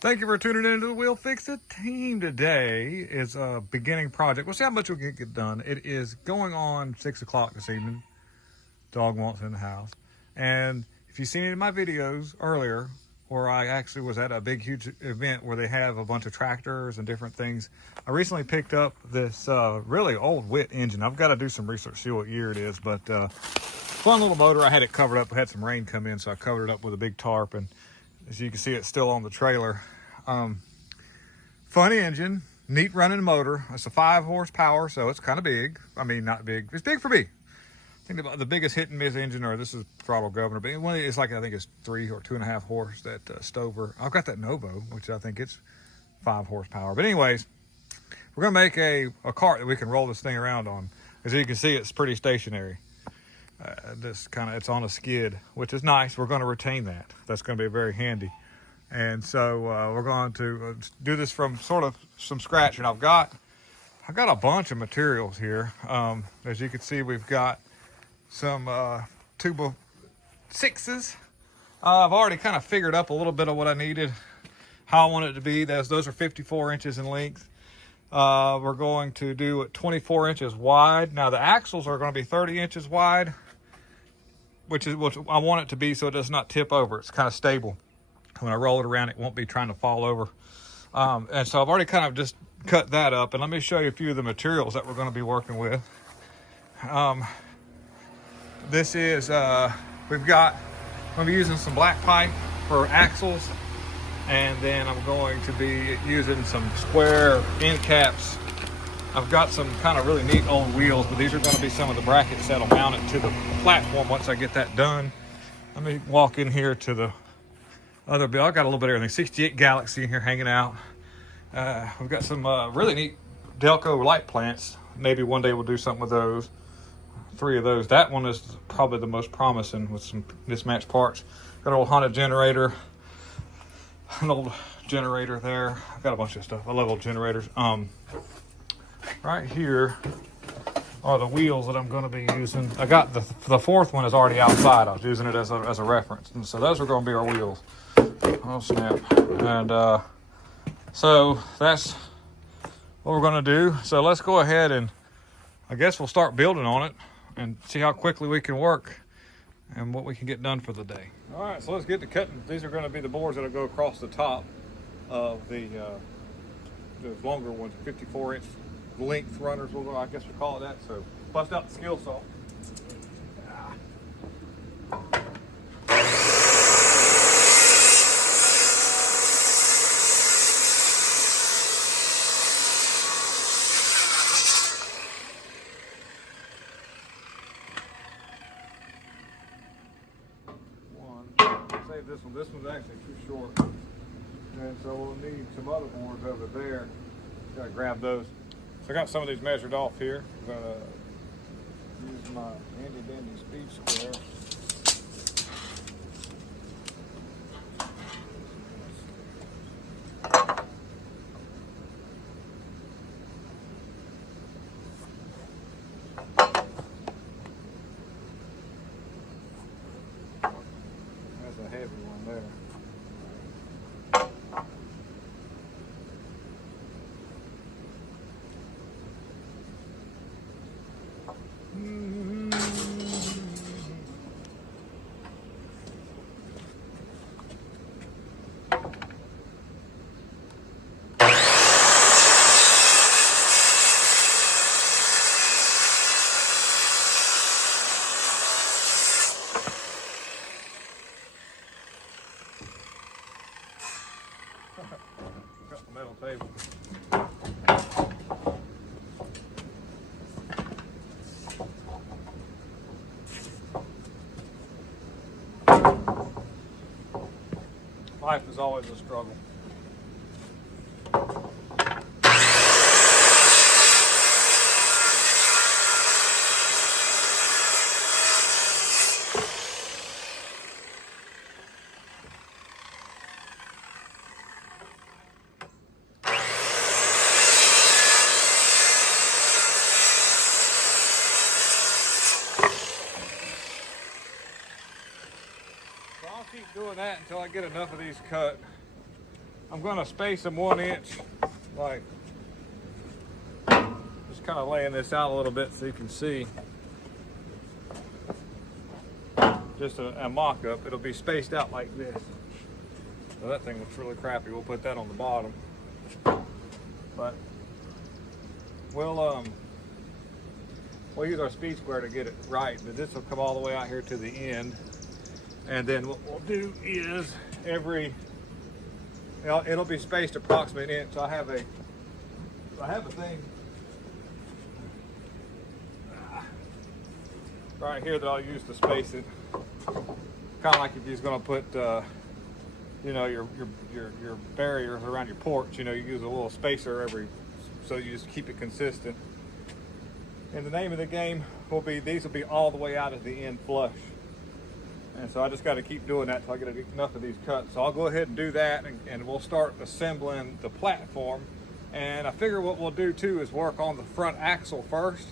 Thank you for tuning in to the We'll Fix It team. Today is a beginning project. We'll see how much we can get done. It is going on 6 o'clock this evening. Dog wants in the house. And if you've seen any of my videos earlier, where I actually was at a big, huge event where they have a bunch of tractors and different things, I recently picked up this really old Witte engine. I've got to do some research, see what year it is, but fun little motor. I had it covered up. I had some rain come in, so I covered it up with a big tarp, and as you can see, it's still on the trailer. Funny engine, neat running motor. It's a 5 horsepower, so it's kind of big. I mean, not big. It's big for me. I think the biggest hit and miss engine, or this is throttle governor, but it's like, I think it's 3 or 2.5 horse, that Stover. I've got that Novo, which I think it's 5 horsepower. But anyways, we're gonna make a cart that we can roll this thing around on. As you can see, it's pretty stationary. It's on a skid, which is nice. We're going to retain that. That's going to be very handy. And so we're going to do this from sort of some scratch. And I've got a bunch of materials here. As you can see, we've got some 2x6s. I've already kind of figured up a little bit of what I needed, how I want it to be. Those are 54 inches in length. We're going to do it 24 inches wide. Now the axles are going to be 30 inches wide, which is what I want it to be, so it does not tip over. It's kind of stable. When I roll it around, it won't be trying to fall over. And so I've already kind of just cut that up, and let me show you a few of the materials that we're going to be working with. This is, I'm going to be using some black pipe for axles, and then I'm going to be using some square end caps. I've got some kind of really neat old wheels, but these are going to be some of the brackets that'll mount it to the platform once I get that done. Let me walk in here to the other bill. I've got a little bit of everything. 68 Galaxy in here hanging out. We've got some really neat Delco light plants. Maybe one day we'll do something with those. 3 of those. That one is probably the most promising with some mismatched parts. Got an old Honda generator. An old generator there. I've got a bunch of stuff. I love old generators. Right here are the wheels that I'm going to be using. I got the 4th one is already outside. I was using it as a reference, and so those are going to be our wheels. Oh snap! And so that's what we're going to do. So let's go ahead and I guess we'll start building on it and see how quickly we can work and what we can get done for the day. All right, so let's get to cutting. These are going to be the boards that'll go across the top of the longer ones, 54-inch length runners, I guess we call it that. So bust out the skill saw. Save this one. This one's actually too short, and so we'll need some other boards over there. Gotta grab those. So I got some of these measured off here. I'm gonna use my handy dandy speed square. That's a heavy one there. Got the metal table. Life is always a struggle. So I'll keep doing that until I get enough of these cut. I'm going to space them 1 inch, like just kind of laying this out a little bit so you can see. Just a mock-up. It'll be spaced out like this. So that thing looks really crappy. We'll put that on the bottom. But we'll use our speed square to get it right. But this will come all the way out here to the end. And then what we'll do is it'll be spaced approximately an inch. I have a thing right here that I'll use to space it. Kind of like if you're going to put, you know, your barriers around your porch. You know, you use a little spacer so you just keep it consistent. And the name of the game will be, these will be all the way out at the end flush. And so I just got to keep doing that until I get enough of these cuts. So I'll go ahead and do that, and we'll start assembling the platform. And I figure what we'll do too is work on the front axle first,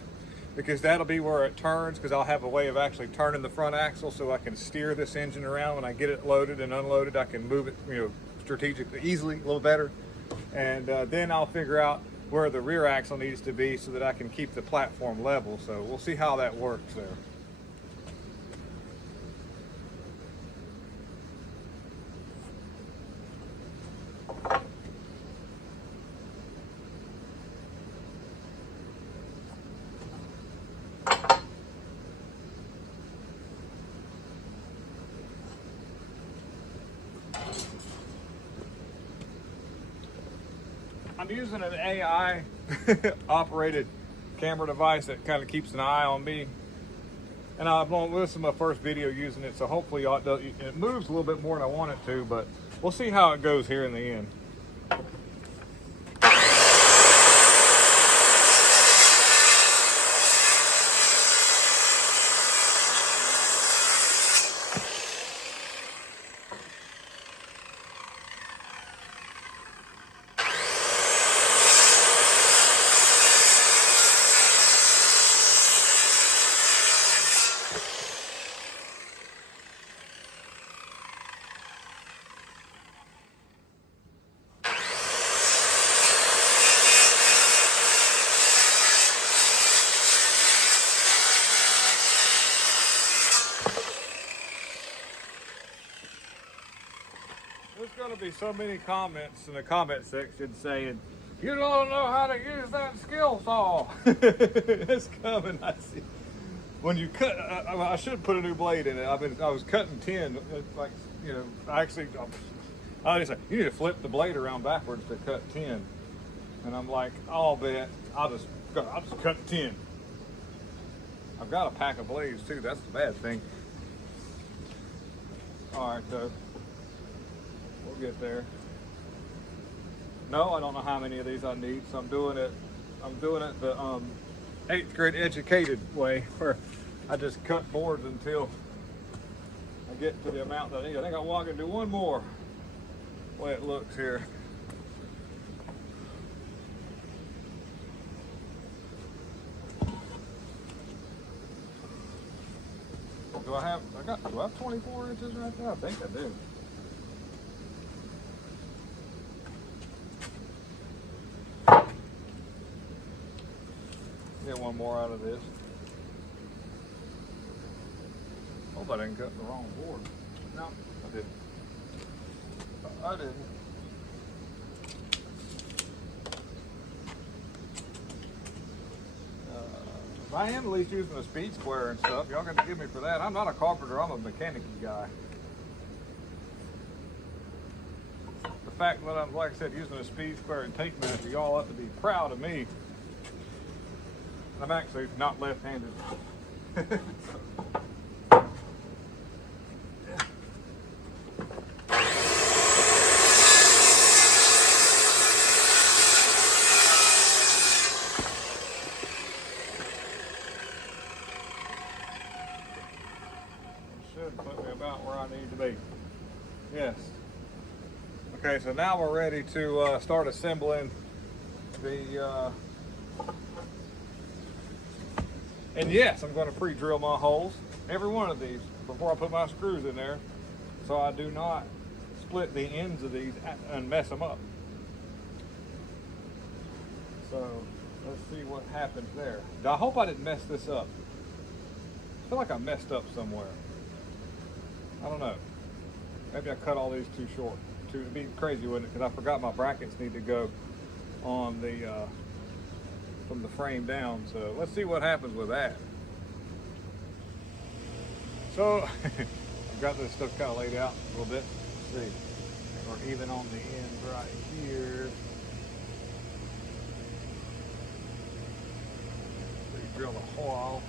because that'll be where it turns, because I'll have a way of actually turning the front axle so I can steer this engine around. When I get it loaded and unloaded, I can move it, you know, strategically, easily, a little better. And then I'll figure out where the rear axle needs to be so that I can keep the platform level. So we'll see how that works there. I'm using an AI operated camera device that kind of keeps an eye on me. And this is my first video using it, so hopefully it moves a little bit more than I want it to, but we'll see how it goes here in the end. There's going to be so many comments in the comment section saying, "You don't know how to use that skill saw." It's coming, I see. When you cut, I should put a new blade in it. I was cutting tin, like, you know, I just say, you need to flip the blade around backwards to cut tin. And I'm like, I'll bet, I'll just cut tin. I've got a pack of blades too, that's the bad thing. All right, though. We'll get there. No, I don't know how many of these I need, so I'm doing it the 8th grade educated way, where I just cut boards until I get to the amount that I need. I think I can do one more, the way it looks here. Do I have 24 inches right there? I think I do. Get one more out of this. Hope I didn't cut the wrong board. No, I didn't. I didn't. I am at least using a speed square and stuff. Y'all got to give me for that. I'm not a carpenter, I'm a mechanic guy. The fact that I'm, like I said, using a speed square and tape measure, y'all ought to be proud of me. I'm actually not left-handed. Should put me about where I need to be. Yes. Okay, so now we're ready to start assembling the and yes, I'm going to pre-drill my holes, every one of these, before I put my screws in there, so I do not split the ends of these and mess them up. So let's see what happens there. I hope I didn't mess this up. I feel like I messed up somewhere. I don't know. Maybe I cut all these too short. It'd be crazy, wouldn't it? Because I forgot my brackets need to go on the from the frame down. So let's see what happens with that. So I've got this stuff kind of laid out a little bit. Let's see. We're even on the end right here. So you drill the hole.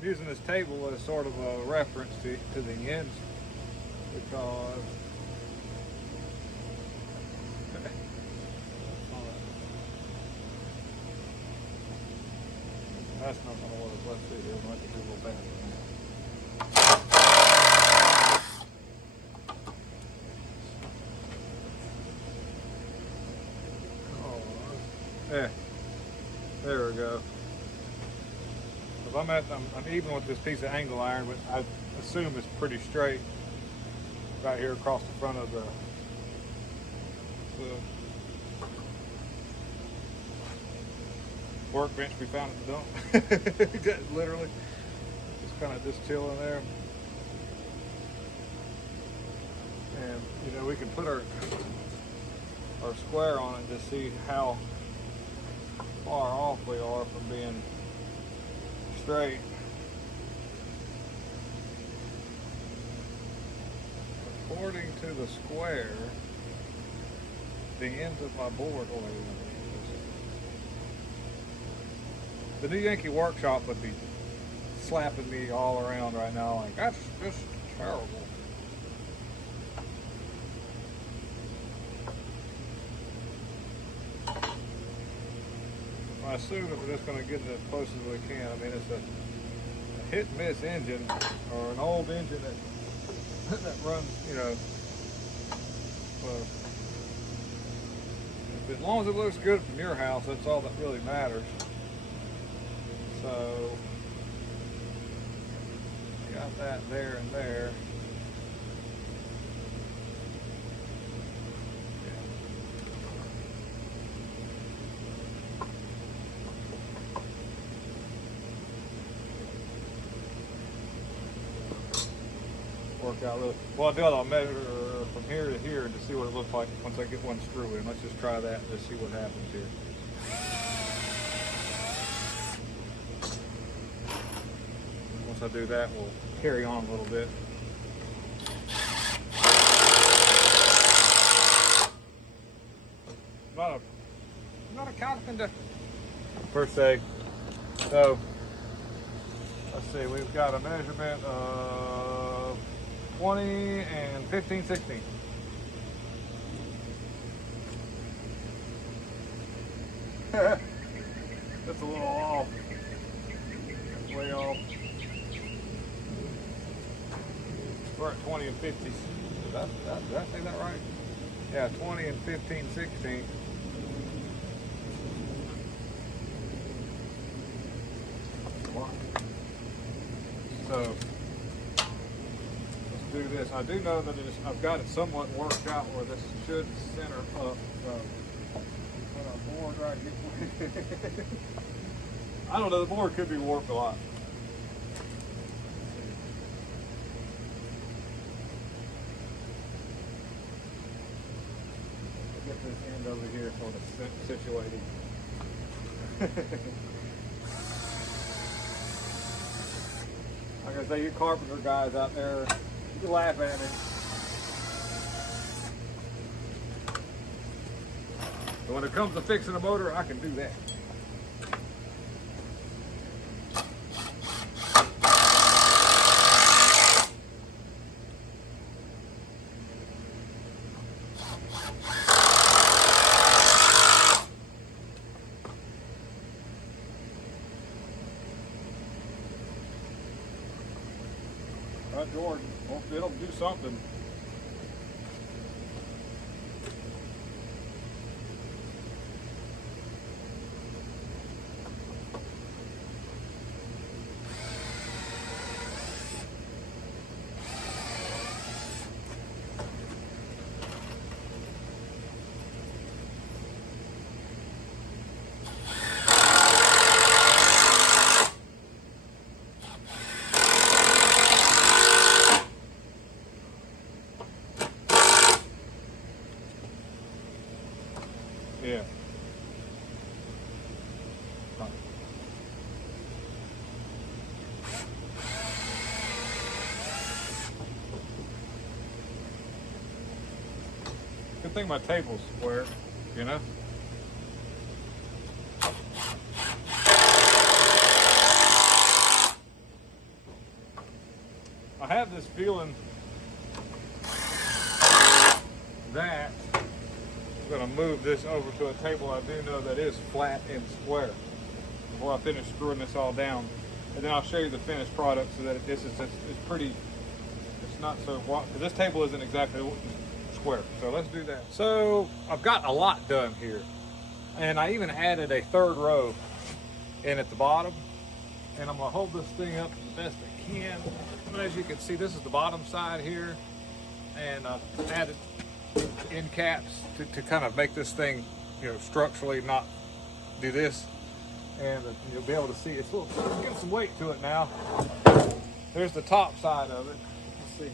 Using this table as sort of a reference to the ends, because that's not going to work. Let's see here. We'll have to do a little better. Oh, there we go. I'm even with this piece of angle iron, but I assume it's pretty straight right here across the front of the workbench we found at the dump. Literally, just chilling there. And you know, we can put our square on it to see how far off we are from being straight. According to the square, the ends of my board. The new Yankee Workshop would be slapping me all around right now, like that's just terrible. I assume that we're just going to get it as close as we can. I mean, it's a hit and miss engine, or an old engine that runs, you know. As long as it looks good from your house, that's all that really matters. So, got that there and there. Work out really well. I'll measure from here to here to see what it looks like once I get one screw in. Let's just try that and just see what happens here. Once I do that, we'll carry on a little bit. I'm not a carpenter per se. So let's see, we've got a measurement of 20 and 15/16. That's a little off. That's way off. We're at 20 and 50. Did I say that right? Yeah, 20 and 15/16. So let's do this. I do know that I've got it somewhat worked out where this should center up. So put our board right here. I don't know, the board could be warped a lot. Get this end over here sort of situated. Like I say, you carpenter guys out there, you can laugh at me. But when it comes to fixing a motor, I can do that. Not Jordan. Hopefully it'll do something. Yeah. Good thing my table's square, you know? I have this feeling that I'm going to move this over to a table I do know that is flat and square before I finish screwing this all down. And then I'll show you the finished product so that this is it's pretty, it's not so, because this table isn't exactly square. So let's do that. So I've got a lot done here. And I even added a third row in at the bottom. And I'm going to hold this thing up the best I can. And as you can see, this is the bottom side here. And I've added end caps to kind of make this thing, you know, structurally not do this. And you'll be able to see it's getting some weight to it now. There's the top side of it. Let's see.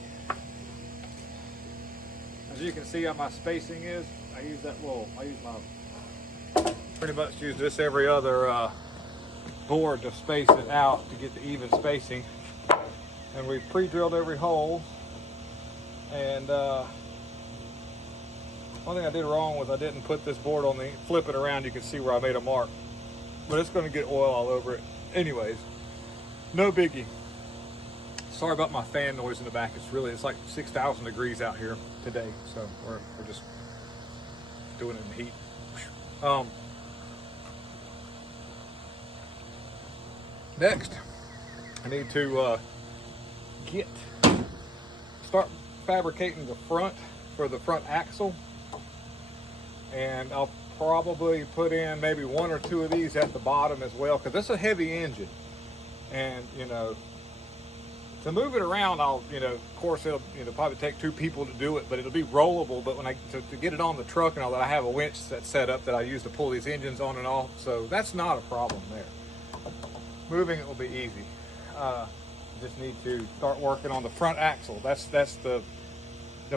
As you can see how my spacing is, pretty much use this every other board to space it out to get the even spacing. And we've pre-drilled every hole. And one thing I did wrong was I didn't put this board on the, flip it around, you can see where I made a mark. But it's going to get oil all over it. Anyways, no biggie. Sorry about my fan noise in the back. It's like 6,000 degrees out here today. So we're just doing it in the heat. Next, I need to start fabricating the front for the front axle. And I'll probably put in maybe one or two of these at the bottom as well, because this is a heavy engine. And, you know, to move it around, of course, it'll probably take two people to do it, but it'll be rollable. But when to get it on the truck and all that, I have a winch that's set up that I use to pull these engines on and off. So that's not a problem there. Moving it will be easy. Just need to start working on the front axle. That's the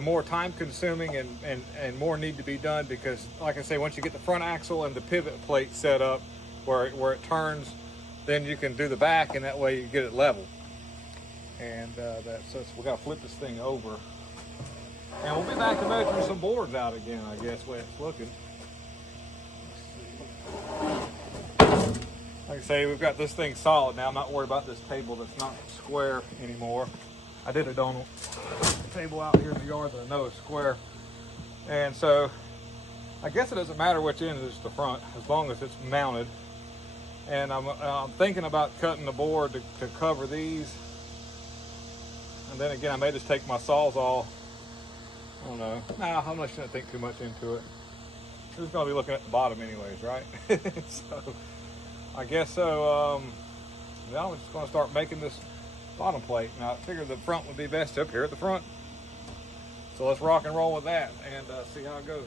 more time consuming and more need to be done, because like I say, once you get the front axle and the pivot plate set up where it turns, then you can do the back, and that way you get it level. And so we got to flip this thing over, and we'll be back to measuring some boards out again, I guess, the way it's looking. Like I say, we've got this thing solid now. I'm not worried about this table that's not square anymore. I did it on a table out here in the yard that I know is square. And so I guess it doesn't matter which end is the front, as long as it's mounted. And I'm thinking about cutting the board to cover these. And then again, I may just take my Sawzall. I don't know. Nah, I'm not going to think too much into it. We're just going to be looking at the bottom anyways, right? So I guess so. Now I'm just going to start making this bottom plate. Now I figured the front would be best up here at the front. So let's rock and roll with that and see how it goes.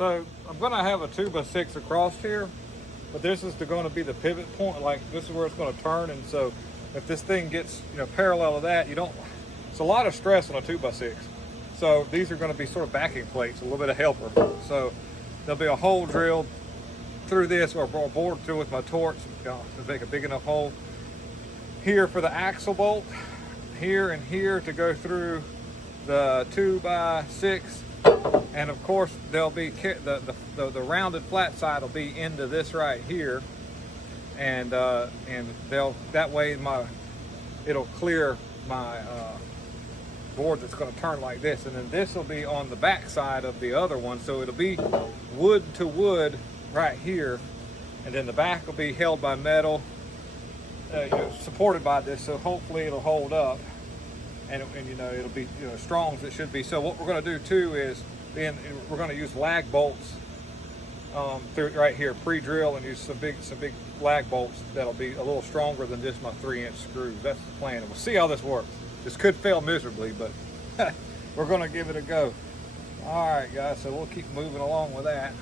So I'm going to have a 2x6 across here, but this is going to be the pivot point. Like this is where it's going to turn, and so if this thing gets parallel to that, you don't. It's a lot of stress on a 2x6. So these are going to be sort of backing plates, a little bit of helper. So there'll be a hole drilled through this, or bored through with my torch to make a big enough hole here for the axle bolt, here and here to go through the 2x6, and of course there'll be the rounded flat side will be into this right here, and that way it'll clear my board that's going to turn like this, and then this will be on the back side of the other one, so it'll be wood to wood right here, and then the back will be held by metal, supported by this, so hopefully it'll hold up, and it'll be as strong as it should be. So what we're going to do too is we're going to use lag bolts through right here, pre-drill, and use some big lag bolts that'll be a little stronger than just my 3-inch screws. That's the plan, and we'll see how this works. This could fail miserably, but we're going to give it a go. All right, guys, so we'll keep moving along with that.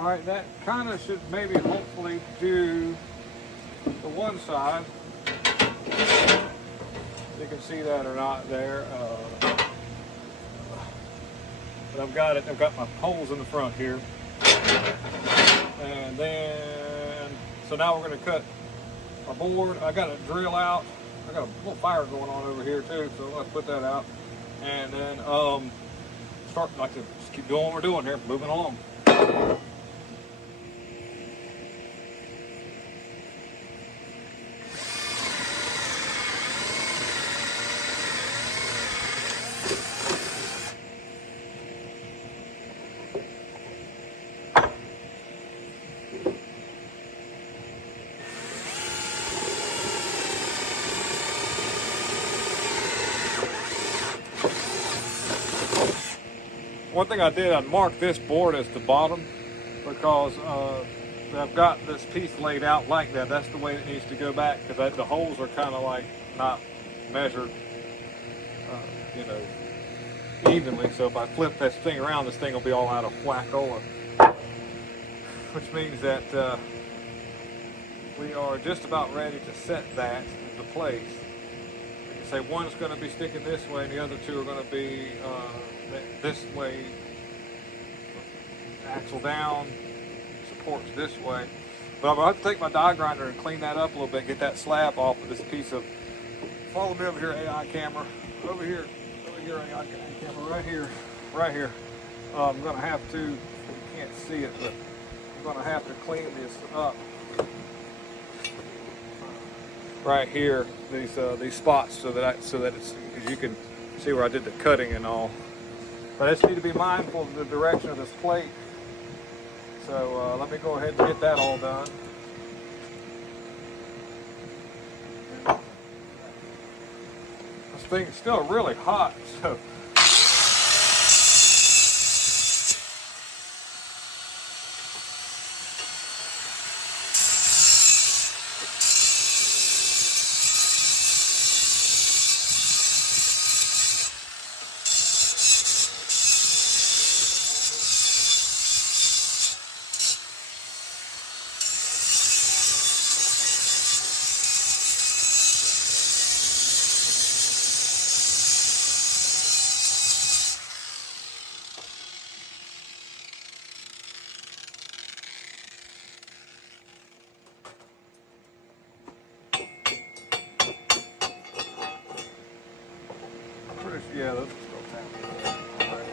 All right, that kind of should maybe hopefully do the one side. You can see that or not there. But I've got it. I've got my holes in the front here. And then, so now we're going to cut our board. I got to drill out. I got a little fire going on over here too, so let's put that out. And then start, like to just keep doing what we're doing here, moving along. one thing I did, I marked this board as the bottom because I've got this piece laid out like that. That's the way it needs to go back, because the holes are kind of like not measured, you know, evenly. So if I flip this thing around, this thing will be all out of whack-ola, which means that we are just about ready to set that into place. You can say one's going to be sticking this way and the other two are going to be this way, axle down, supports this way. But I'm going to have to take my die grinder and clean that up a little bit, get that slab off of this piece of, follow me over here, AI camera, over here, AI camera, right here. I'm going to have to, you can't see it, but I'm going to have to clean this up right here, these spots, so that it's, you can see where I did the cutting and all. But I just need to be mindful of the direction of this plate. So let me go ahead and get that all done. This thing's still really hot, so. Yeah, those are still tapped. All right.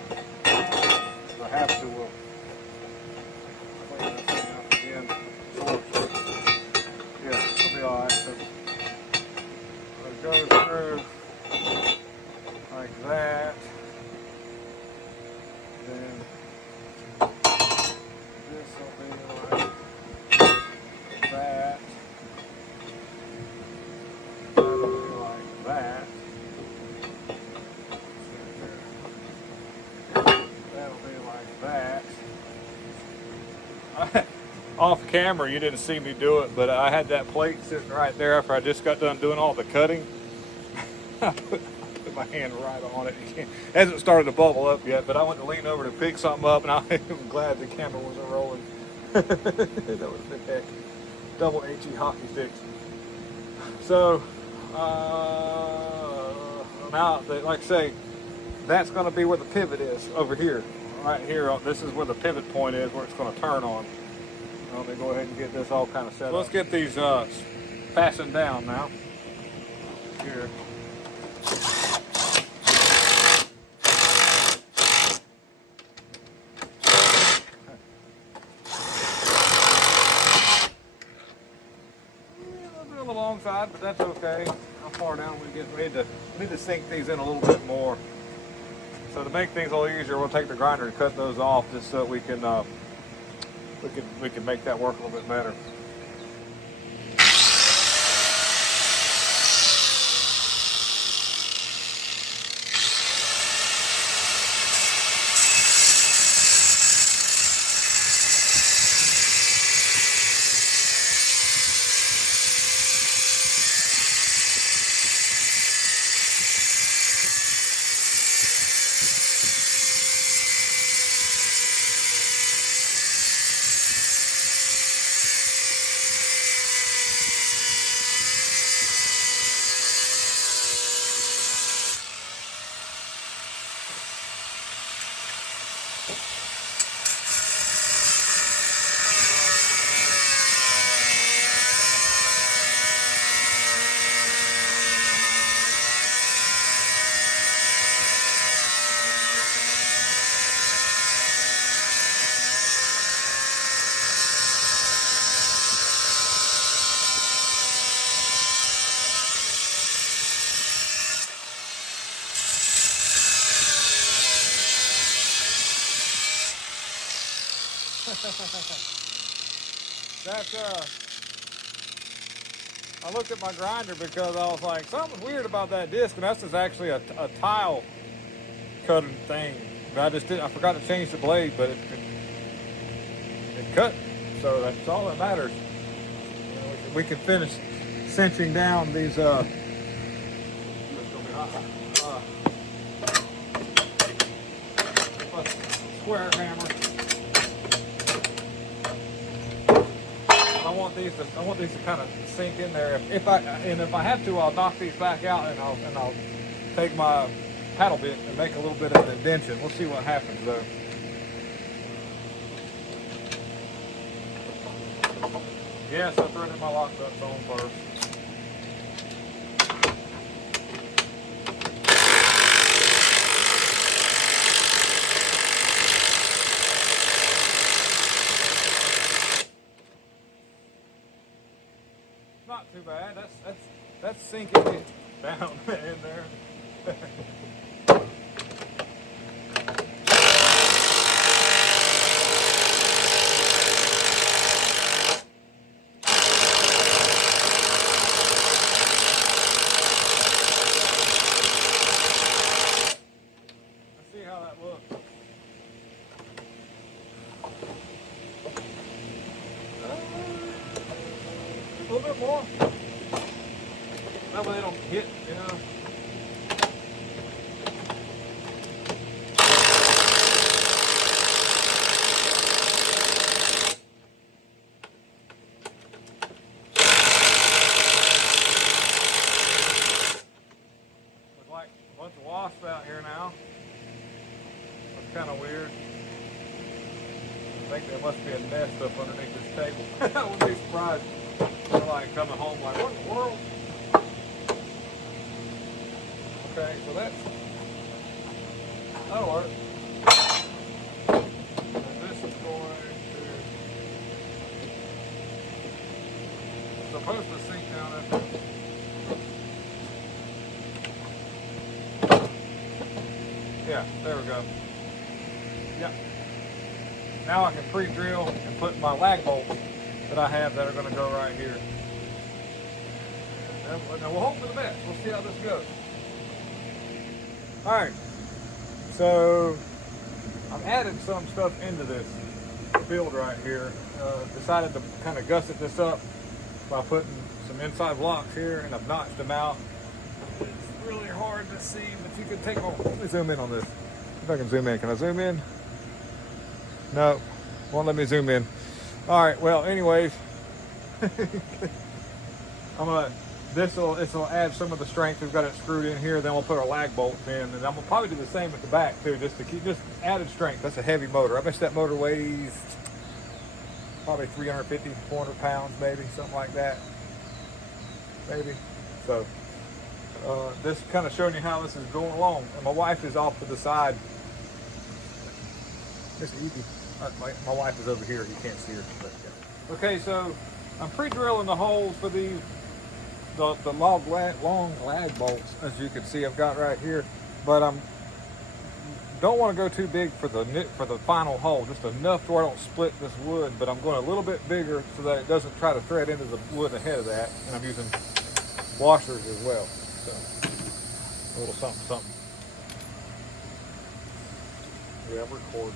If I have to, we'll clean this thing up again. Yeah, it'll be all right. So it goes through like that. Then this will be like that. That'll be like that. Off camera, you didn't see me do it, but I had that plate sitting right there after I just got done doing all the cutting. I put my hand right on it. It hasn't started to bubble up yet, but I went to lean over to pick something up, and I'm glad the camera wasn't rolling. That would have been heck. Double HE hockey sticks. So, now, like I say, that's going to be where the pivot is, over here. Right here, this is where the pivot point is, where it's going to turn on. Let me go ahead and get this all kind of set up. Let's get these fastened down now. Here. A little alongside, but that's okay. How far down we get? We need to sink these in a little bit more. So to make things a little easier, we'll take the grinder and cut those off just so we can make that work a little bit better. That's I looked at my grinder because I was like, something's weird about that disc, and that's just actually a tile cutting thing. But I forgot to change the blade, but it cut. So that's all that matters. We can finish cinching down these square hammer. I want these to kind of sink in there. If I have to, I'll knock these back out and I'll take my paddle bit and make a little bit of an indentation. We'll see what happens though. Yes, I threaded my lock nuts on first. Not too bad. That's sinking it down in there. Let's see how that looks. A little bit more. That way they don't hit, you know. Looks like a bunch of wasps out here now. That's kind of weird. I think there must be a nest up underneath this table. I wouldn't be surprised. They're like coming home like, what in the world? Okay, so that'll work. And this is going to, supposed to sink down in there. Yeah, there we go. Yeah. Now I can pre-drill and put my lag bolts that I have that are going to go right here. And now we'll hope for the best. We'll see how this goes. All right. So I've added some stuff into this build right here. Decided to kind of gusset this up by putting some inside blocks here, and I've notched them out. It's really hard to see, but you can take. Oh, let me zoom in on this. If I can zoom in, can I zoom in? No, won't let me zoom in. All right, well, anyways, this will add some of the strength. We've got it screwed in here. Then we'll put our lag bolts in, and I'm gonna probably do the same at the back too, just to keep just added strength. That's a heavy motor. I bet that motor weighs probably 350, 400 pounds, maybe something like that, maybe. So this kind of showing you how this is going along. And my wife is off to the side. It's easy. My wife is over here. You can't see her. But, yeah. Okay, so I'm pre-drilling the holes for the long lag bolts, as you can see I've got right here. But don't want to go too big for the final hole, just enough to where I don't split this wood. But I'm going a little bit bigger so that it doesn't try to thread into the wood ahead of that. And I'm using washers as well. So a little something. Yeah, I'm recording.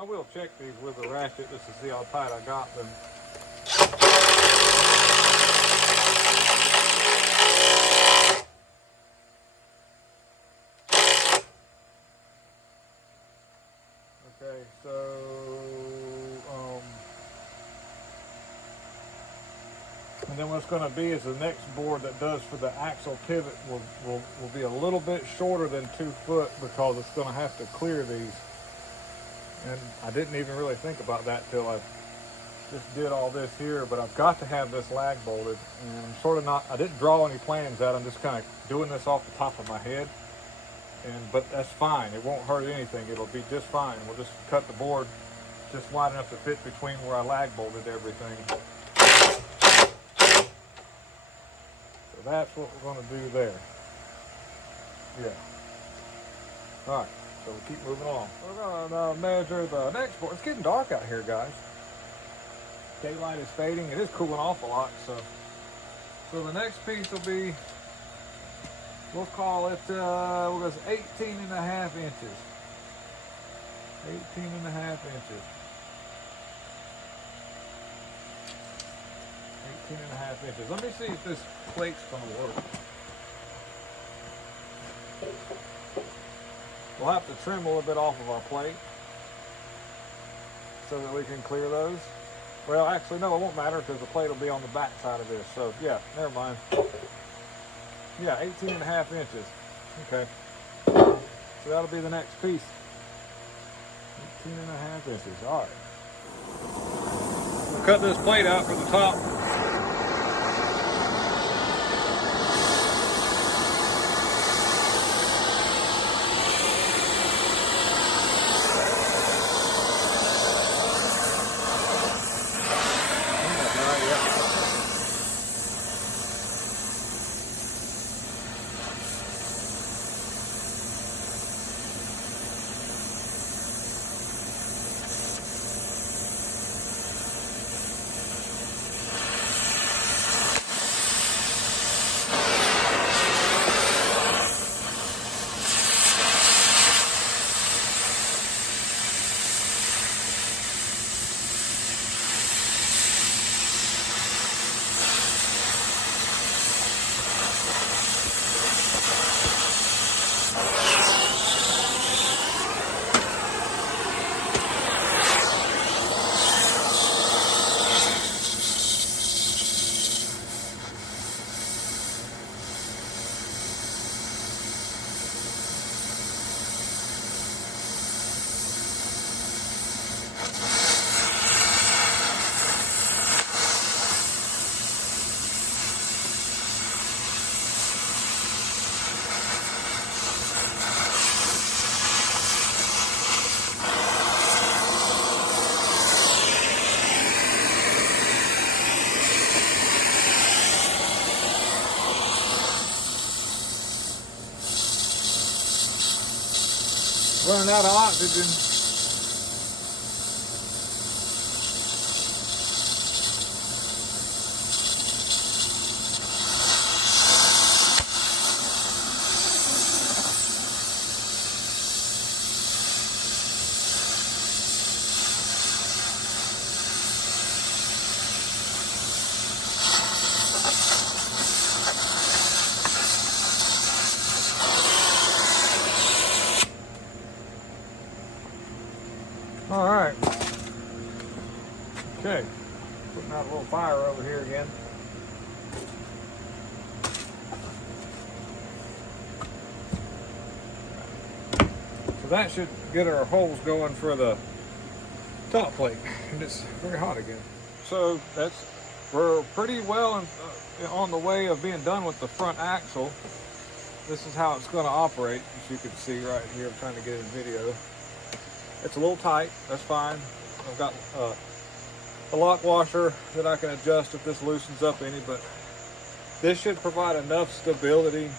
I will check these with a ratchet just to see how tight I got them. Okay, so and then what's going to be is the next board that does for the axle pivot will be a little bit shorter than 2 foot, because it's going to have to clear these. And I didn't even really think about that till I just did all this here, but I've got to have this lag bolted, and I'm sort of not, I didn't draw any plans out. I'm just kind of doing this off the top of my head. But that's fine. It won't hurt anything. It'll be just fine. We'll just cut the board just wide enough to fit between where I lag bolted everything. So that's what we're going to do there. Yeah. All right. So we'll keep moving on. We're going to measure the next board. It's getting dark out here, guys. Daylight is fading. It is cooling off a lot. So the next piece will be, we'll call it, we'll go 18.5 inches. 18.5 inches. 18.5 inches. Let me see if this plate's going to work. We'll have to trim a little bit off of our plate so that we can clear those. Well, actually, no, it won't matter because the plate will be on the back side of this. So, yeah, never mind. Yeah, 18.5 inches. Okay. So that'll be the next piece. 18.5 inches. All right. We'll cut this plate out for the top. Running out of oxygen. All right. Okay. Putting out a little fire over here again. So that should get our holes going for the top plate. And it's very hot again. So we're pretty well on the way of being done with the front axle. This is how it's going to operate, as you can see right here. I'm trying to get it in video. It's a little tight, that's fine. I've got a lock washer that I can adjust if this loosens up any, but this should provide enough stability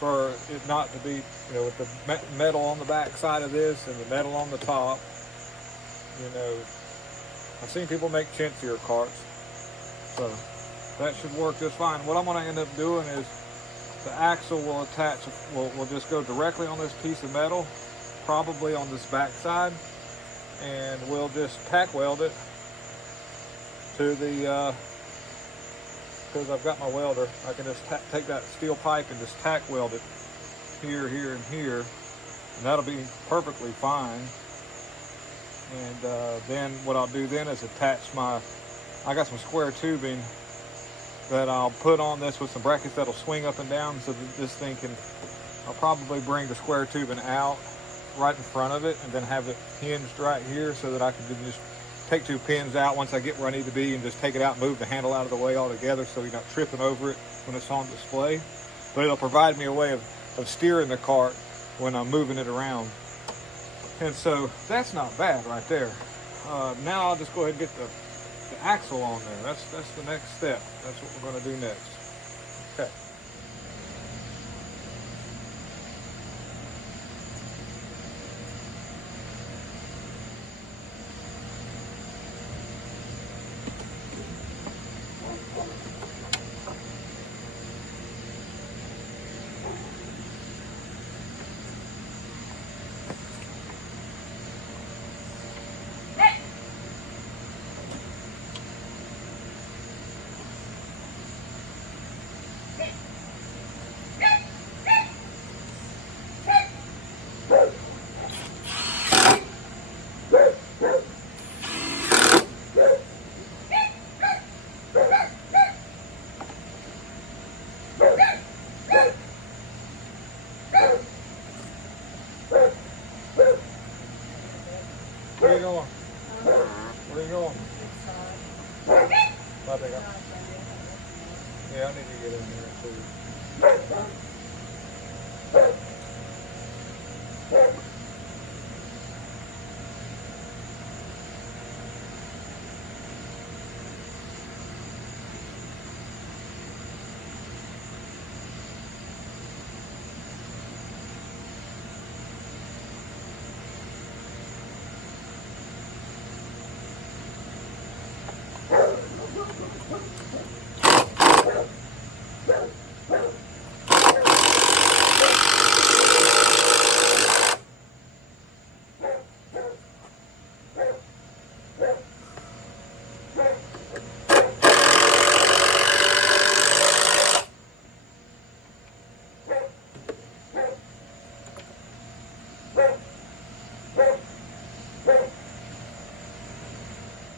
for it not to be, with the metal on the back side of this and the metal on the top. I've seen people make chintzier carts, so that should work just fine. What I'm going to end up doing is the axle will attach, will just go directly on this piece of metal, probably on this back side, and we'll just tack weld it to the, because I've got my welder, I can just take that steel pipe and just tack weld it here, here, and here, and that'll be perfectly fine. And then what I'll do then is attach I got some square tubing that I'll put on this with some brackets that'll swing up and down so that this thing I'll probably bring the square tubing out right in front of it and then have it hinged right here so that I can just take 2 pins out once I get where I need to be and just take it out and move the handle out of the way altogether so you're not tripping over it when it's on display. But it'll provide me a way of steering the cart when I'm moving it around. And so that's not bad right there. Now I'll just go ahead and get the axle on there. That's the next step. That's what we're going to do next. Okay. Where are you going? Where are you going? I think yeah, I need to get in there too.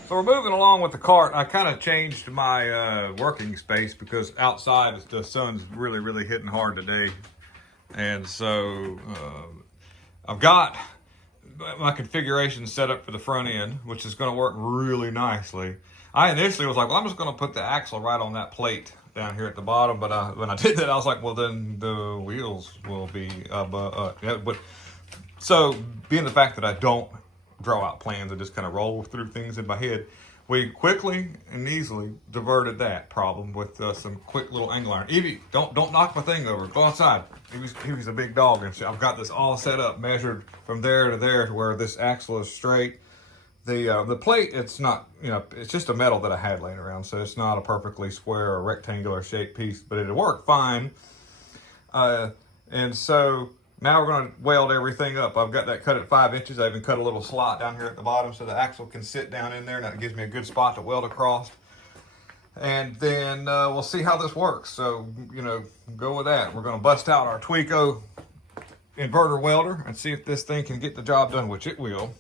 So we're moving along with the cart. I kind of changed my working space because outside the sun's really, really hitting hard today. And so I've got my configuration set up for the front end, which is going to work really nicely. I initially was like, well, I'm just going to put the axle right on that plate down here at the bottom. But when I did that, I was like, well, then the wheels will be so being the fact that I don't draw out plans and just kind of roll through things in my head, we quickly and easily diverted that problem with some quick little angle iron. Evie, don't knock my thing over. Go outside. Evie's a big dog, and so I've got this all set up, measured from there to there to where this axle is straight. The plate, it's not, it's just a metal that I had laying around, so it's not a perfectly square or rectangular shaped piece, but it'll work fine. And so now we're going to weld everything up. I've got that cut at 5 inches. I even cut a little slot down here at the bottom so the axle can sit down in there, and that gives me a good spot to weld across. And then we'll see how this works. So, go with that. We're going to bust out our Tweco inverter welder and see if this thing can get the job done, which it will.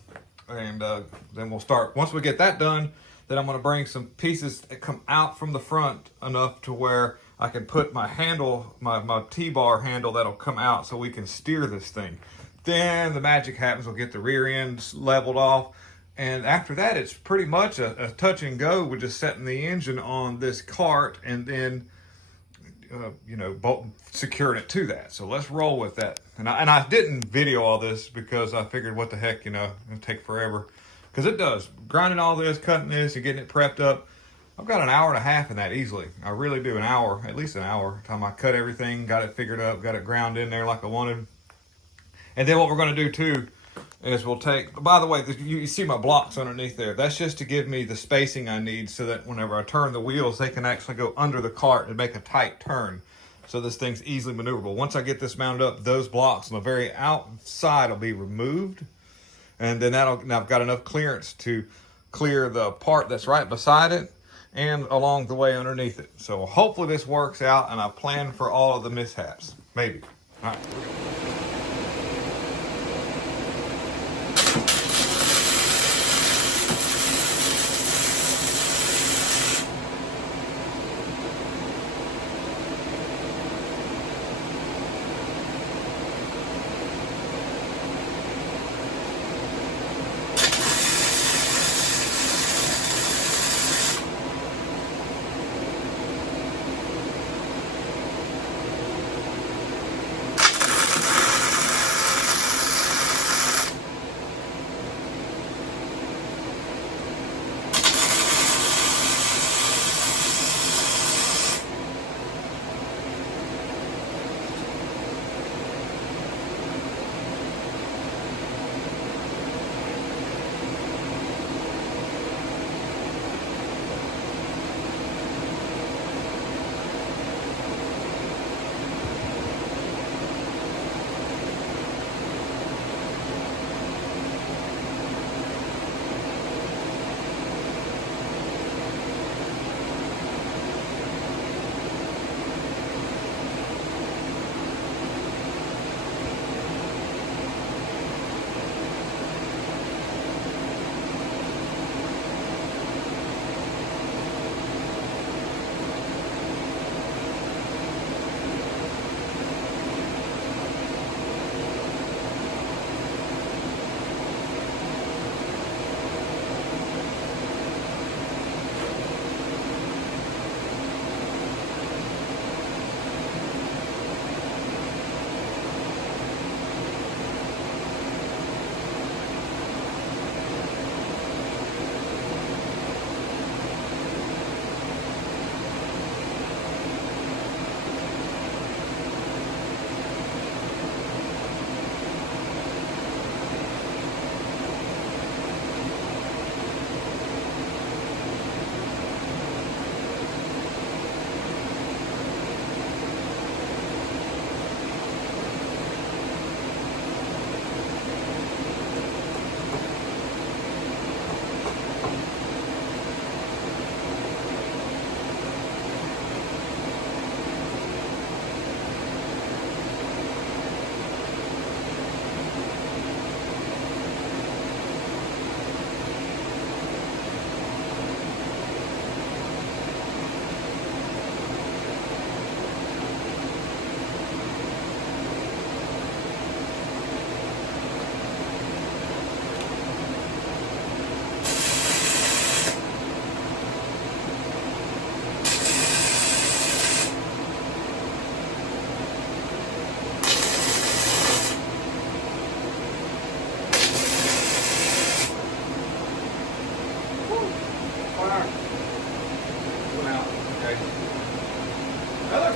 And then we'll start. Once we get that done, then I'm going to bring some pieces that come out from the front enough to where I can put my handle, my T-bar handle that'll come out so we can steer this thing. Then the magic happens. We'll get the rear end leveled off. And after that, it's pretty much a touch and go with just setting the engine on this cart and then, securing it to that. So let's roll with that. And I didn't video all this because I figured what the heck, it'll take forever. Because it does. Grinding all this, cutting this, and getting it prepped up. I've got an hour and a half in that easily. I really do, at least an hour. Time I cut everything, got it figured up, got it ground in there like I wanted. And then what we're going to do too is we'll take, by the way, you see my blocks underneath there. That's just to give me the spacing I need so that whenever I turn the wheels, they can actually go under the cart and make a tight turn. So this thing's easily maneuverable. Once I get this mounted up, those blocks on the very outside will be removed. And then now I've got enough clearance to clear the part that's right beside it and along the way underneath it. So hopefully this works out, and I've planned for all of the mishaps. Maybe. All right.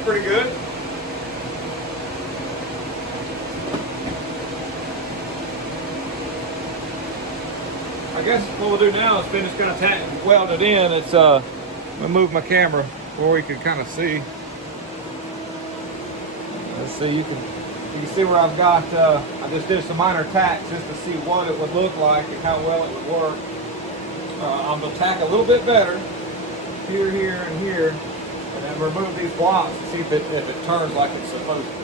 pretty good. I guess what we'll do now is finish kind of welding it in. It's I'm gonna move my camera where we can kind of see. Let's see, you can see where I've got. I just did some minor tacks just to see what it would look like and how well it would work. I'm gonna tack a little bit better here, here, and here, and then remove these blocks and see if it turns like it's supposed to.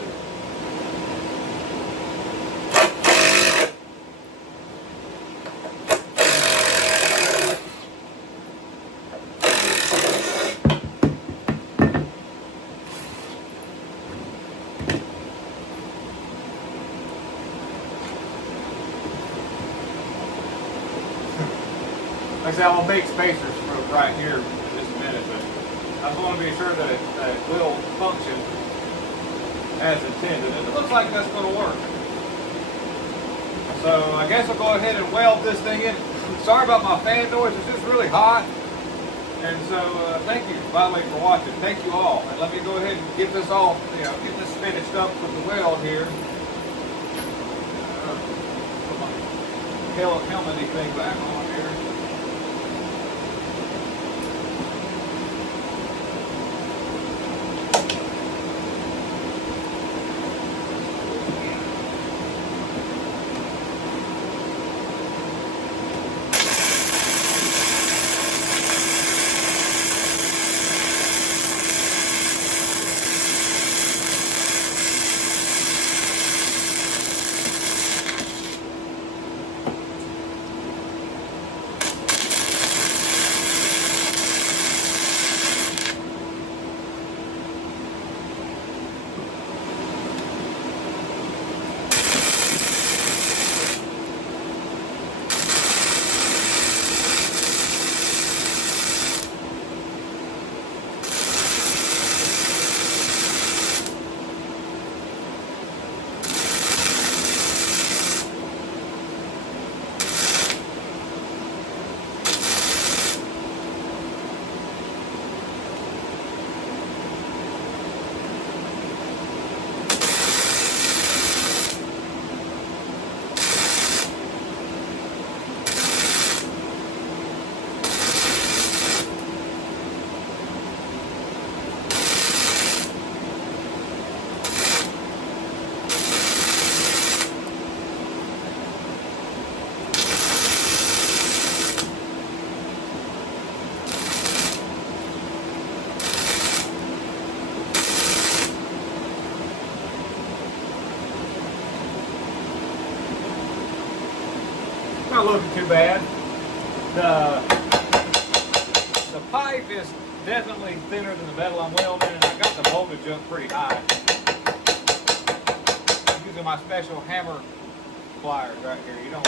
Like I said, I'll make spacers for right here in just a minute, but I just want to be sure that it will function as intended. And it looks like that's going to work. So I guess I'll go ahead and weld this thing in. Sorry about my fan noise, it's just really hot. And so thank you, by the way, for watching. Thank you all. And let me go ahead and get this all, get this finished up with the weld here. Put my helmet-y thing back on here. Not looking too bad. The pipe is definitely thinner than the metal I'm welding, and I got the voltage up pretty high. I'm using my special hammer pliers right here. You don't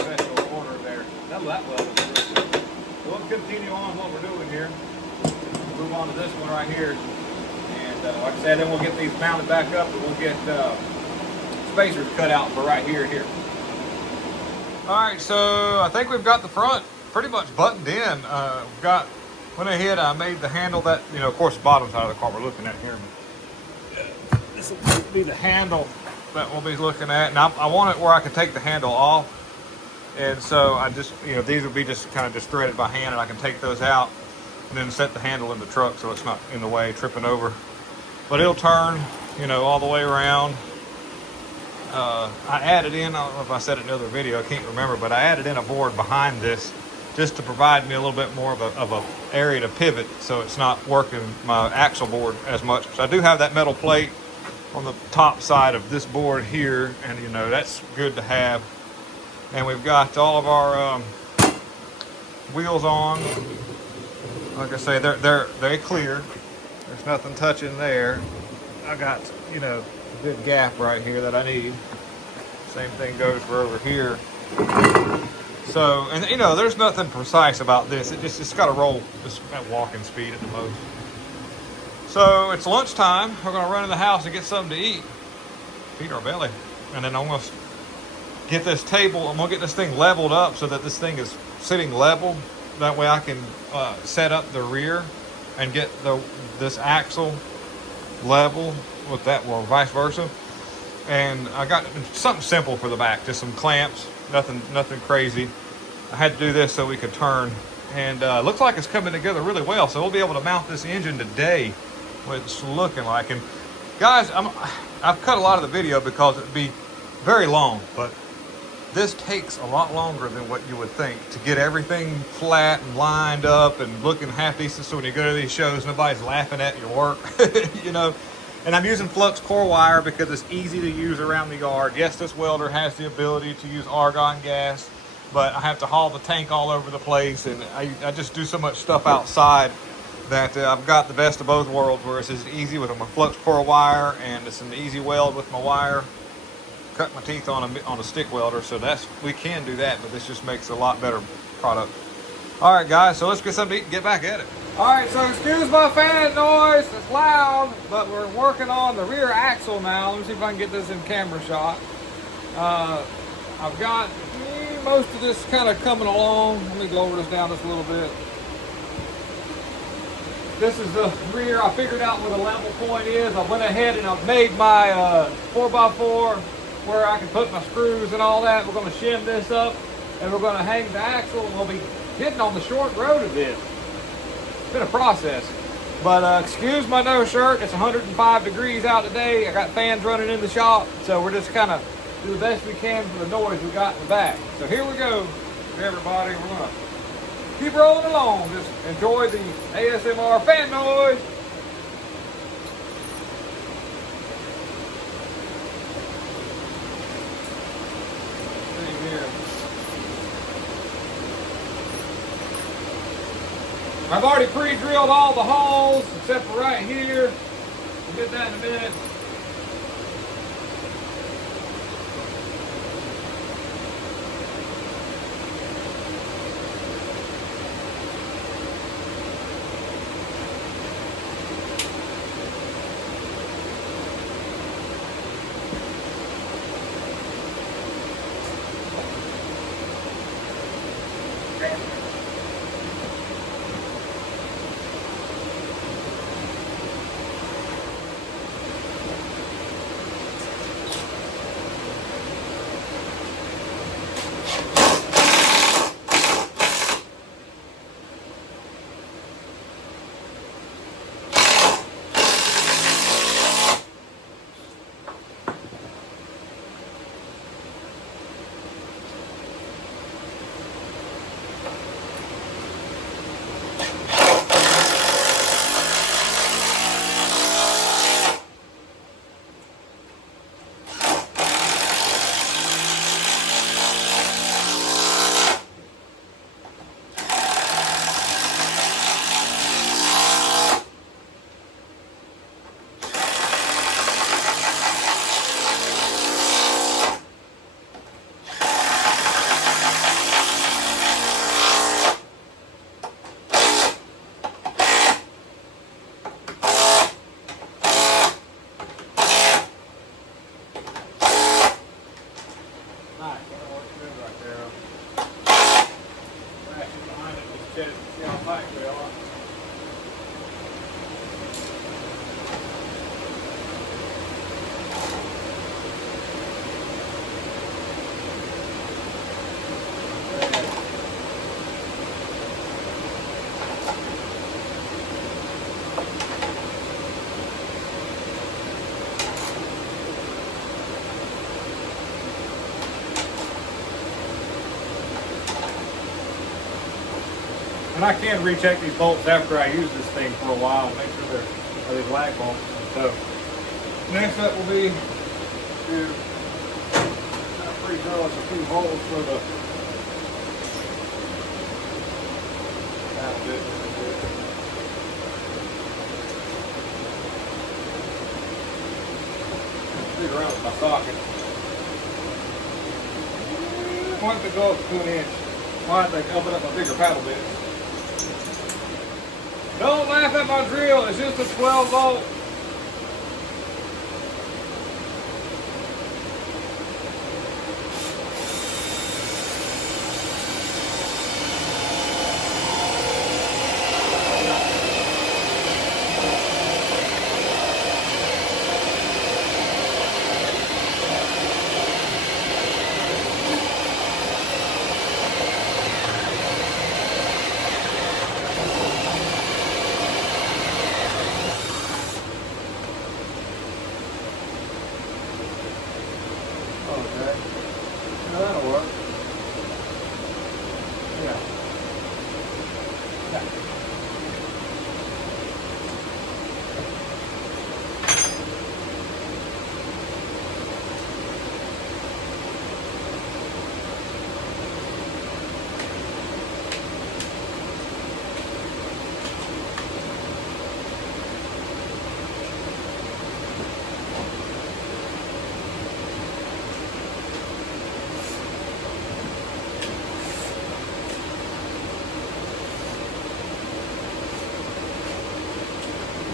special order there. That weld is really good. So we'll continue on what we're doing here. Move on to this one right here, and like I said, then we'll get these mounted back up, and we'll get spacers cut out for right here and here. All right, so I think we've got the front pretty much buttoned in. Went ahead, I made the handle that, of course, the bottom side of the car we're looking at here. This will be the handle that we'll be looking at. And I want it where I can take the handle off. And so I just, these will be just kind of just threaded by hand, and I can take those out and then set the handle in the truck so it's not in the way, tripping over. But it'll turn, all the way around. I added in, I don't know if I said it in another video, I can't remember, but I added in a board behind this just to provide me a little bit more of a area to pivot so it's not working my axle board as much. So I do have that metal plate on the top side of this board here, and that's good to have. And we've got all of our wheels on. Like I say, they're clear. There's nothing touching there. I got, a good gap right here that I need. Same thing goes for over here. So, and there's nothing precise about this. It's got to roll just at walking speed at the most. So it's lunchtime. We're gonna run in the house and get something to eat, feed our belly, and then I'm gonna get this table. I'm gonna get this thing leveled up so that this thing is sitting level. That way I can set up the rear and get this axle level with that, or vice versa. And I got something simple for the back, just some clamps, nothing crazy. I had to do this so we could turn, and looks like it's coming together really well. So we'll be able to mount this engine today, what it's looking like. And guys, I've cut a lot of the video because it'd be very long, but this takes a lot longer than what you would think to get everything flat and lined up and looking half decent, so when you go to these shows, nobody's laughing at your work, you know. And I'm using flux core wire because it's easy to use around the yard. Yes, this welder has the ability to use argon gas, but I have to haul the tank all over the place, and I just do so much stuff outside that I've got the best of both worlds, where it's as easy with my flux core wire, and it's an easy weld with my wire. Cut my teeth on a stick welder, so we can do that, but this just makes a lot better product. All right, guys, so let's get something to eat and get back at it. All right, so excuse my fan noise, it's loud, but we're working on the rear axle now. Let me see if I can get this in camera shot. I've got most of this kind of coming along. Let me lower this down just a little bit. This is the rear. I figured out where the level point is. I went ahead and I've made my 4x4 where I can put my screws and all that. We're going to shim this up, and we're going to hang the axle, and we'll be getting on the short road of this. It's been a process. But excuse my no shirt. It's 105 degrees out today. I got fans running in the shop, so we're just kind of do the best we can for the noise we got in the back. So here we go, everybody. We're going to keep rolling along. Just enjoy the ASMR fan noise. I've already pre-drilled all the holes except for right here. We'll get that in a minute. And I can recheck these bolts after I use this thing for a while and make sure they're these lag bolts. So next up will be to pre-drill us a few holes for the dig around with my socket. I want it to go up to 1 inch. Why don't they open up a bigger paddle bit? Don't laugh at my drill, it's just a 12 volt.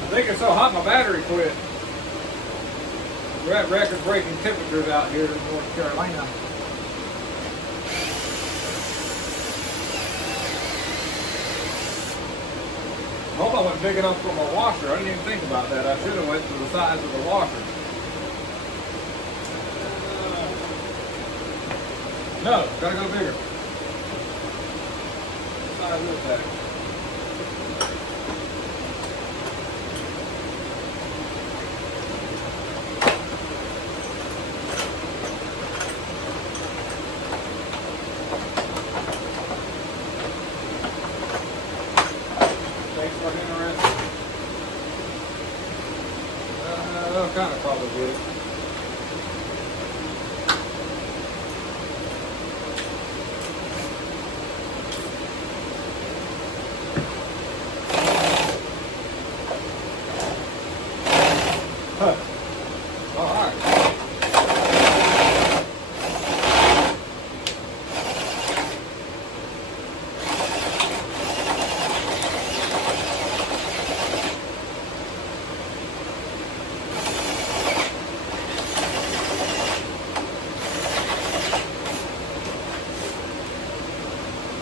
think it's so hot my battery quit. We're at record-breaking temperatures out here in North Carolina. I hope I wasn't big enough for my washer. I didn't even think about that. I should have went to the size of the washer. No, gotta go bigger. What size is that? I'll kind of probably get it. Huh. All right.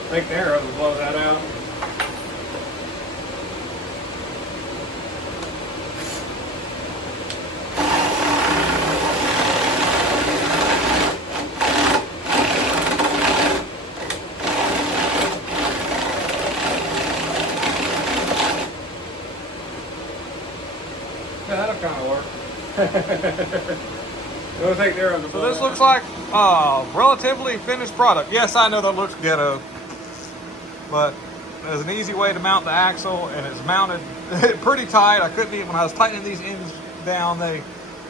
Take the air up and blow that out. Yeah, that'll kind of work. Go take the air up and blow. So this looks like a relatively finished product. Yes, I know that looks ghetto. But there's an easy way to mount the axle, and it's mounted pretty tight. I couldn't even, when I was tightening these ends down, they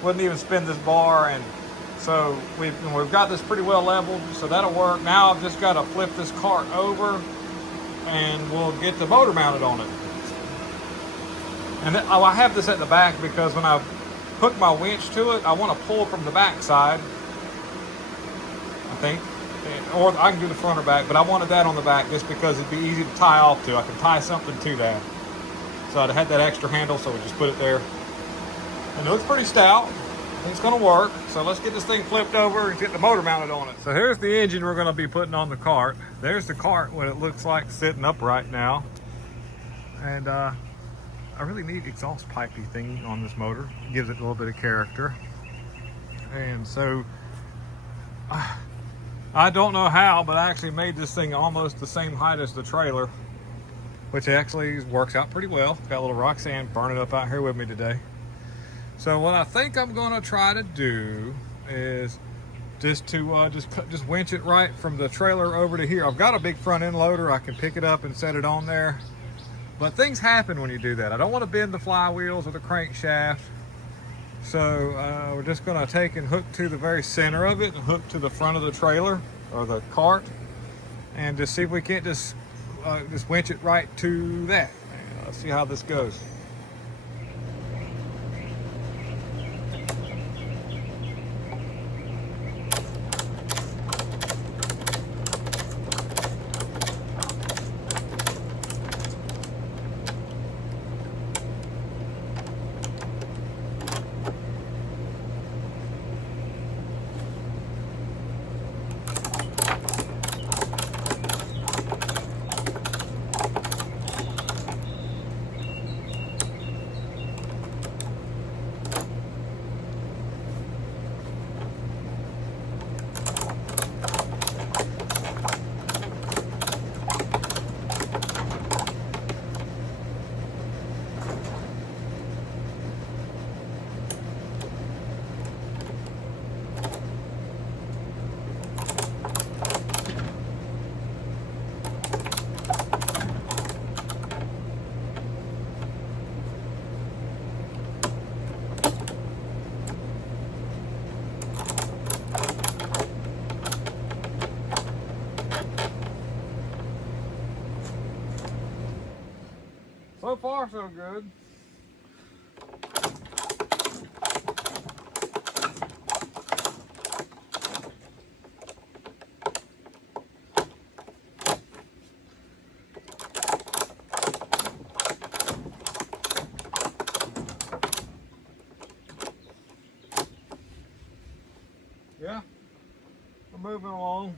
wouldn't even spin this bar, and so we've got this pretty well leveled, so that'll work. Now I've just got to flip this cart over, and we'll get the motor mounted on it. And I have this at the back because when I hook my winch to it, I want to pull from the back side, I think. Or I can do the front or back, but I wanted that on the back just because it'd be easy to tie off to. I can tie something to that. So I'd had that extra handle, so we just put it there. And it looks pretty stout. It's gonna work. So let's get this thing flipped over and get the motor mounted on it. So here's the engine we're gonna be putting on the cart. There's the cart, what it looks like sitting upright now. And I really need exhaust pipey thing on this motor. It gives it a little bit of character. And so, I don't know how, but I actually made this thing almost the same height as the trailer, which actually works out pretty well. Got a little Roxanne burning up out here with me today. So what I think I'm gonna try to do is just winch it right from the trailer over to here. I've got a big front end loader. I can pick it up and set it on there. But things happen when you do that. I don't want to bend the flywheels or the crankshaft. So we're just going to take and hook to the very center of it and hook to the front of the trailer or the cart and just see if we can't just winch it right to that. Let's see how this goes. So far, so good. we're moving along.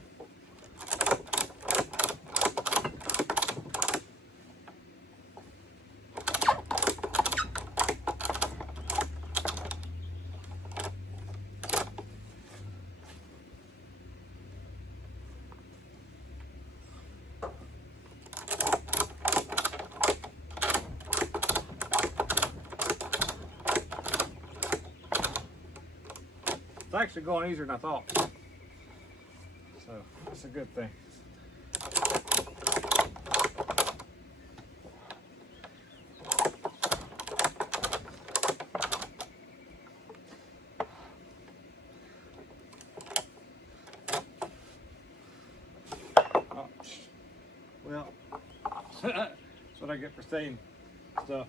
It's actually going easier than I thought. So that's a good thing. Oh, well, that's what I get for saying stuff.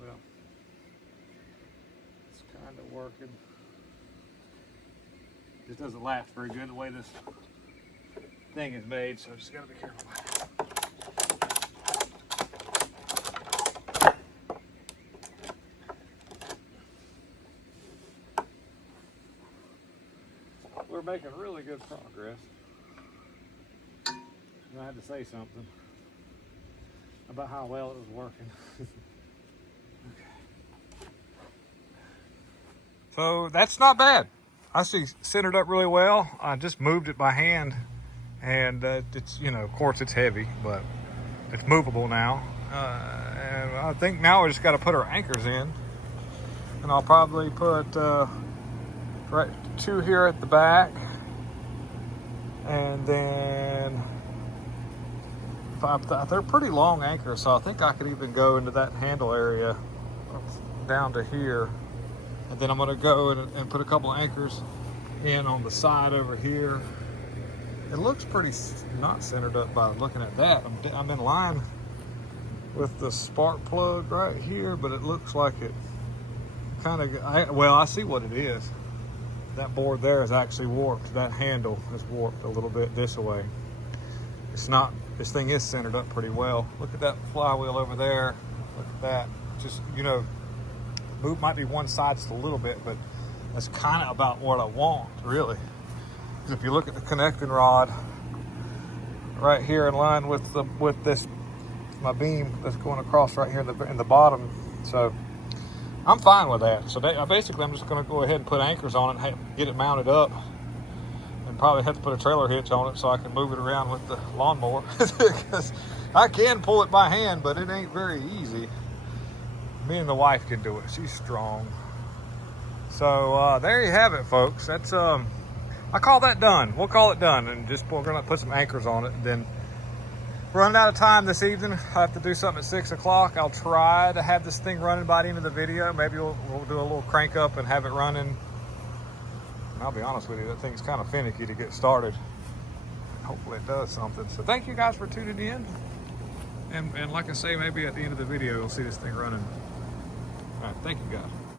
Well, it's kind of working. This doesn't last very good the way this thing is made, so just gotta be careful. We're making really good progress. I had to say something about how well it was working. So that's not bad. I see centered up really well. I just moved it by hand, and it's, you know, of course it's heavy, but it's movable now. And I think now we just got to put our anchors in, and I'll probably put right 2 here at the back, and then they're pretty long anchors, so I think I could even go into that handle area down to here. And then I'm going to go and put a couple of anchors in on the side over here. It looks pretty not centered up by looking at that. I'm in line with the spark plug right here, but it looks like it kind of, well, I see what it is. That board there is actually warped. That handle is warped a little bit this way. It's not, this thing is centered up pretty well. Look at that flywheel over there. Look at that. Just, you know, move might be one side just a little bit, but that's kind of about what I want, really. Because if you look at the connecting rod right here in line with this, my beam that's going across right here in the bottom. So I'm fine with that. So basically I'm just going to go ahead and put anchors on it and get it mounted up, and probably have to put a trailer hitch on it so I can move it around with the lawnmower. Because I can pull it by hand, but it ain't very easy. Me and the wife can do it. She's strong. So there you have it, folks. That's I call that done. We'll call it done, and we're gonna put some anchors on it. And then we're running out of time this evening. I have to do something at 6 o'clock. I'll try to have this thing running by the end of the video. Maybe we'll do a little crank up and have it running. And I'll be honest with you, that thing's kind of finicky to get started. Hopefully it does something. So thank you guys for tuning in. And like I say, maybe at the end of the video, you'll see this thing running. All right, thank you guys.